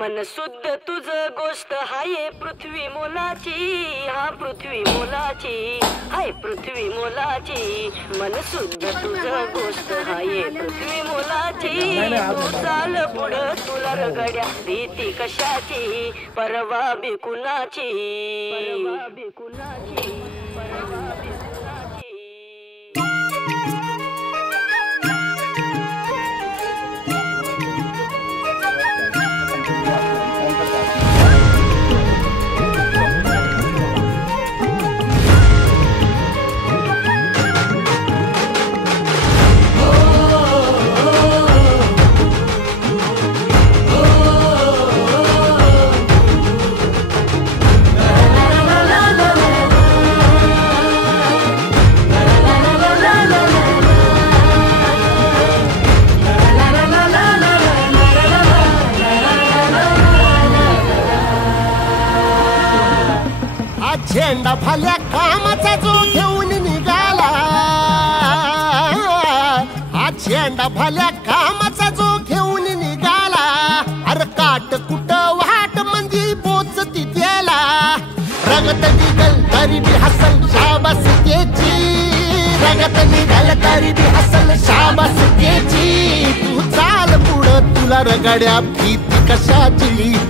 मन शुद्ध तुझ गोष्ट हाय पृथ्वी मोलाची, हा पृथ्वी मोलाची, हाय पृथ्वी मोलाची। मन शुद्ध तुझ गोष्ट हाय पृथ्वी मोलाची। तू चाल पुढं तुला रगड्या भीती कशाची, परवा बी कुणाची, परवा बी कुणाची, परवा बी कुणाची। झेंडा भाल्या कामाचा जो घेऊन निघाला, हा झेंडा भाल्या कामाचा जो घेऊन निघाला। अरे काट कुट वाट मंदी पोचती त्याला, रगत निघल तरी बी हसल शाबास त्याची, रगत निघल तरी बी हसल शाबास त्याची। तू चाल पुढं तुला रगड्या भीती कशाची।